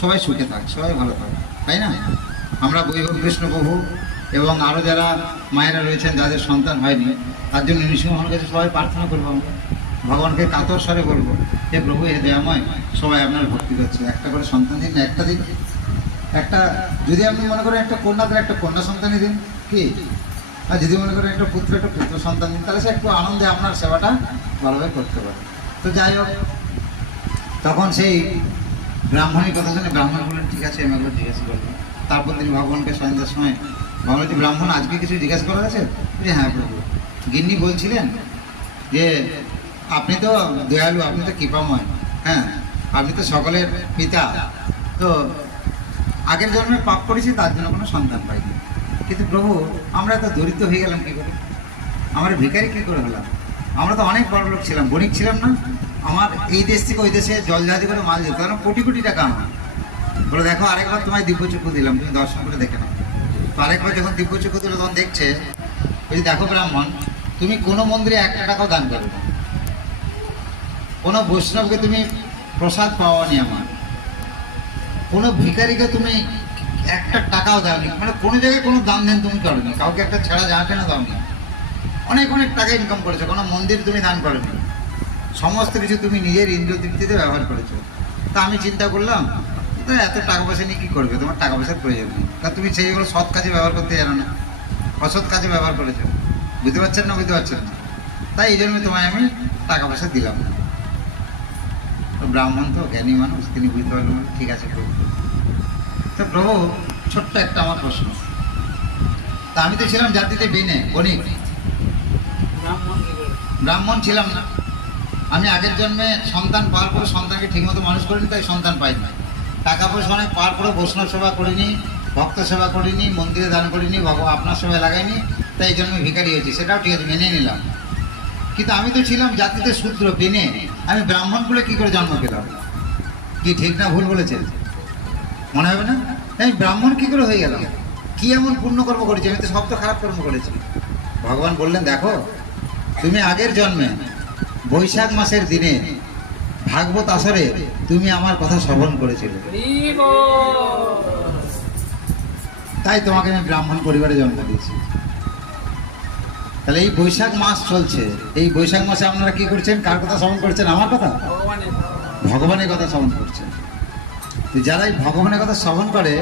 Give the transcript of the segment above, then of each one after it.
সবাই সুখে থাক, সবাই ভালো থাক, তাই না? আমরা বৈভব কৃষ্ণ প্রভু এবং আরও যারা মায়েরা রয়েছেন যাদের সন্তান হয়নি, তার জন্য নৃসিংহর কাছে সবাই প্রার্থনা করবো। আমরা ভগবানকে কাতর স্বরে বলবো, হে প্রভু, হে দয়াময়, সবাই আপনার ভক্তি করছে, একটা করে সন্তান দিন না, একটা দিন। একটা যদি আপনি মনে করেন একটা কন্যা দেন, একটা কন্যা সন্তানই দিন, কি? আর যদি মনে করেন একটা পুত্র সন্তান দিন, তাহলে সে একটু আনন্দে আপনার সেবাটা ভালোভাবে করতে পারে। তো যাই হোক, তখন সেই ব্রাহ্মণের কথা শুনে ব্রাহ্মণ বললেন, ঠিক আছে, আমি একবার জিজ্ঞাসা করবো। তারপর তিনি ভগবানকে সন্ধ্যার সময় ভগবান, ব্রাহ্মণ আজকে কিছু জিজ্ঞাসা করা আছে? যে হ্যাঁ প্রভু, গিন্নি বলছিলেন যে আপনি তো দয়ালু, আপনি তো কৃপাময়, হ্যাঁ, আপনি তো সকলের পিতা, তো আগের জন্মে পাপ করেছি, তার জন্য কোনো সন্তান পাইনি, কিন্তু প্রভু আমরা তো দরিদ্র হয়ে গেলাম কী করে? আমরা ভিখারি কী করে হলাম? আমরা তো অনেক বড় লোক ছিলাম, বণিক ছিলাম না? আমার এই দেশ থেকে ওই দেশে জলজাহাজে করে মাল যেত, কারণ কোটি কোটি টাকা আমার। বলে দেখো, আরেকবার তোমায় দিব্যচক্ষু দিলাম, তুমি দর্শন করে দেখে নাও। তো আরেকবার যখন দিব্যচক্ষু দিল, তখন দেখছে, বলছি দেখো ব্রাহ্মণ, তুমি কোনো মন্দিরে 1 টাকাও দান করো না, কোনো বৈষ্ণবকে তুমি প্রসাদ পাওয়ানি, আমার কোনো ভিখারিকে তুমি 1 টাকাও দাওনি, মানে কোনো জায়গায় কোনো দান দেন তুমি করোনি, কাউকে একটা ছেঁড়া জামা কেনা দাওনি, অনেক অনেক টাকা ইনকাম করেছো, কোনো মন্দির তুমি দান করোনি, সমস্ত কিছু তুমি নিজের ইন্দ্রিয় তৃপ্তিতে ব্যবহার করেছো। তা আমি চিন্তা করলাম, এত টাকা পয়সা নিয়ে কী করবে, তোমার টাকা পয়সার প্রয়োজন নেই, কারণ তুমি সেইগুলো সৎ কাজে ব্যবহার করতে জানো না, অসৎ কাজে ব্যবহার করেছো। বুঝতে পারছেন না? বুঝতে পারছেন না? তাই এই জন্য তোমায় আমি টাকা পয়সা দিলাম না। তো ব্রাহ্মণ তো জ্ঞানী মানুষ, তিনি বুঝতে পারলেন, ঠিক আছে প্রভু। তো প্রভু, ছোট্ট একটা আমার প্রশ্ন, তা আমি তো ছিলাম জাতিতে বণিক, ব্রাহ্মণ ছিলাম না। আমি আগের জন্মে সন্তান পাওয়ার পরে সন্তানকে ঠিকমতো মানুষ করিনি, তাই সন্তান পাইনি। টাকা পয়সা অনেক পাওয়ার পরে বৈষ্ণব সেবা করিনি, ভক্ত সেবা করিনি, মন্দিরে দান করিনি, আপনার সেবায় লাগাইনি, তাই এই জন্মে ভিখারি হয়েছি, সেটাও ঠিক আছে, মেনে নিলাম। কিন্তু আমি তো ছিলাম জাতিতে শূদ্র, আমি ব্রাহ্মণ বলে কী করে জন্ম পেলাম? কি ঠিক না ভুল বলেছে? মনে হবে না? আমি ব্রাহ্মণ কী করে হয়ে গেলাম? কি এমন পুণ্যকর্ম করেছি? আমি তো সব তো খারাপ কর্ম করেছি। ভগবান বললেন, দেখো, তুমি আগের জন্মে বৈশাখ মাসের দিনে ভাগবত আসরে তুমি আমার কথা শ্রবণ করেছিলে, তাই তোমাকে আমি ব্রাহ্মণ পরিবারে জন্ম দিয়েছি। তাহলে এই বৈশাখ মাস চলছে, এই বৈশাখ মাসে আপনারা কি করছেন? কার কথা শ্রবণ করছেন? আমার কথা, ভগবানের কথা শ্রবণ করছেন। তো যারা এই ভগবানের কথা শ্রবণ করে,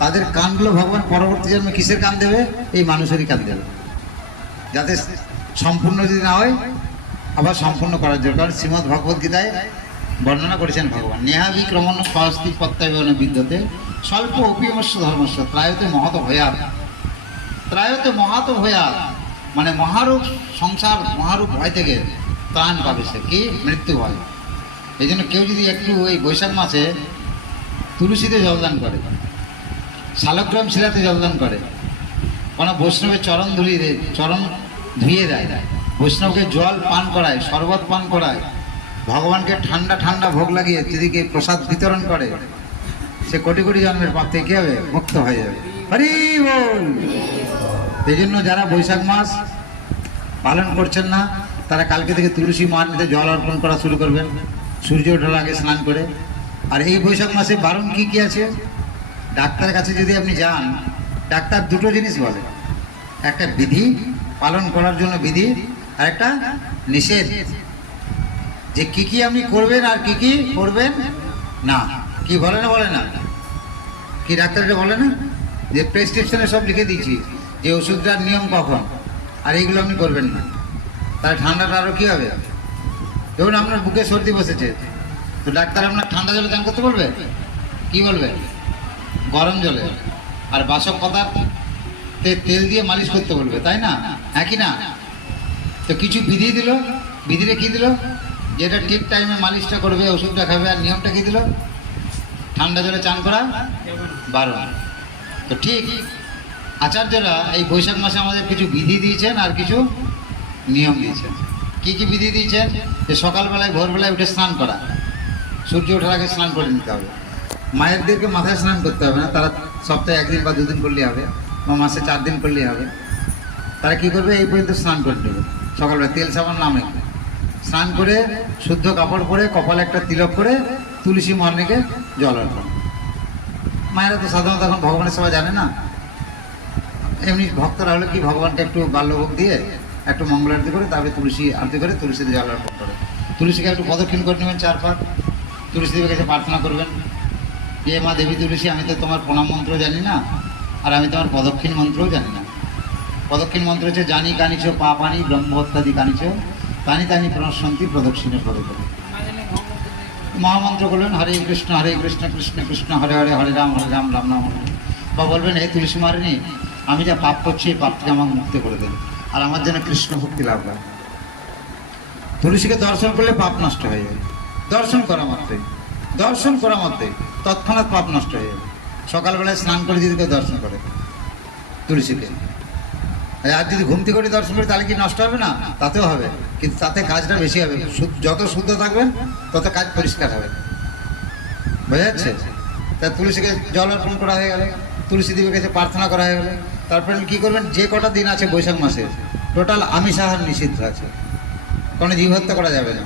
তাদের কানগুলো ভগবান পরবর্তী জন্মে কিসের কান দেবে? এই মানুষেরই কান দেবে, যাতে সম্পূর্ণ যদি না হয় আবার সম্পূর্ণ করার জন্য। কারণ শ্রীমদ্ ভগবদ গীতায় বর্ণনা করেছেন ভগবান, নেহাবিক্রমণ স্বস্তি প্রত্যাবরণ বিদ্যতে স্বল্প অপিমস্য ধর্মস্য ত্রায়তে মহত ভয়াত, ত্রায়তে মহাত ভয়াত, মানে মহারূপ সংসার, মহারূপ ভয় থেকে ত্রাণ পাবে সে, কি? মৃত্যু ভয়। এই জন্য কেউ যদি একটু এই বৈশাখ মাসে তুলসীতে জলদান করে, শালগ্রাম শিলাতে জলদান করে, কোনো বৈষ্ণবের চরণ ধুয়ে দেয়, বৈষ্ণবকে জল পান করায়, শরবত পান করায়, ভগবানকে ঠান্ডা ঠান্ডা ভোগ লাগিয়ে যেদিকে প্রসাদ বিতরণ করে, সে কোটি কোটি জন্মের পাপ থেকে কী হবে? মুক্ত হয়ে যাবে। হরি বল। এই জন্য যারা বৈশাখ মাস পালন করছেন না, তারা কালকে থেকে তুলসী মাটিতে জল অর্পণ করা শুরু করবেন, সূর্য ওঠার আগে স্নান করে। আর এই বৈশাখ মাসে বারণ কী কী আছে? ডাক্তারের কাছে যদি আপনি যান, ডাক্তার দুটো জিনিস বলে, একটা বিধি পালন করার জন্য বিধি, আর একটা নিষেধ, যে কি কি আপনি করবেন আর কি কি করবেন না। কি বলে না? বলে না কি? ডাক্তারটা বলে না যে প্রেসক্রিপশনে সব লিখে দিয়েছি যে ওষুধটার নিয়ম কখন, আর এইগুলো আপনি করবেন না, তাহলে ঠান্ডাটা আরও কী হবে? ধরুন আপনার বুকে সর্দি বসেছে, তো ডাক্তার আপনার ঠান্ডা জলে চান করতে বলবে? কি বলবে? গরম জলে। আর বাসক পদার্থে তেল দিয়ে মালিশ করতে বলবে, তাই না? হ্যাঁ কি না? তো কিছু বিধি দিল, বিধিটা কী দিল? যেটা ঠিক টাইমে মালিশটা করবে, ওষুধটা খাবে, আর নিয়মটা কী দিল? ঠান্ডা জলে চান করা বারণ। তো ঠিক আচার্যরা এই বৈশাখ মাসে আমাদের কিছু বিধি দিয়েছেন আর কিছু নিয়ম দিয়েছেন। কি কি বিধি দিয়েছেন? যে সকালবেলায় ভোরবেলায় উঠে স্নান করা, সূর্য ওঠার আগে স্নান করে নিতে হবে। মায়েরদেরকে মাথায় স্নান করতে হবে না, তারা সপ্তাহে 1 দিন বা 2 দিন করলেই হবে, বা মাসে 4 দিন করলেই হবে। তারা কী করবে? এই পর্যন্ত স্নান করে নেবে সকালবেলা, তেল সাবান না মেখে স্নান করে শুদ্ধ কাপড় পরে কপালে একটা তিলক করে তুলসী মর্নিকে জল অর্পণ। মায়েরা তো সাধারণত এখন ভগবানের সেবা জানে না। এমনি ভক্তরা হলে কি ভগবানকে একটু বাল্যভোগ দিয়ে একটু মঙ্গল আরতি করে তারপরে তুলসী আরতি করে তুলসীতে জল অর্পণ করে। তুলসীকে একটু প্রদক্ষিণ করে নেবেন 4 পাক, তুলসী দেবীর কাছে প্রার্থনা করবেন, এ মা দেবী তুলসী, আমি তো তোমার প্রণাম মন্ত্র জানি না, আর আমি তোমার প্রদক্ষিণ মন্ত্রও জানি না। প্রদক্ষিণ মন্ত্র হচ্ছে জানি কানিচ পাপানি ব্রহ্মহত্যাদি কানিচ তানি তানি প্রণশন্তি প্রদক্ষিণে প্রদক্ষিণ। মহামন্ত্র বলবেন হরে কৃষ্ণ কৃষ্ণ কৃষ্ণ হরে হরে হরে রাম রাম রাম হরে। বা বলবেন হে তুলসী মারিনি, আমি যা পাপ করছি এই পাপ থেকে আমাকে মুক্তি করে দেন, আর আমার যেন কৃষ্ণ ভক্তি লাভ হয়। তুলসীকে দর্শন করলে পাপ নষ্ট হয়ে যাবে। দর্শন করা মাত্রই তৎক্ষণাৎ পাপ নষ্ট হয়ে যাবে। সকালবেলায় স্নান করে যদি কেউ দর্শন করে তুলসীকে, আর যদি ঘুমতি করে দর্শন করি তাহলে কি নষ্ট হবে না? তাতেও হবে, কিন্তু তাতে কাজটা বেশি হবে। যত শুদ্ধ থাকবেন তত কাজ পরিষ্কার হবে। বোঝা যাচ্ছে? তা তুলসীকে জল অর্পণ করা হয়ে গেল, তুলসী দেবীর কাছে প্রার্থনা করা হয়ে গেল। তারপরে কি করবেন, যে কটা দিন আছে বৈশাখ মাসে টোটাল আমিষ আহার নিষিদ্ধ আছে, কোনো জীব হত্যা করা যাবে না।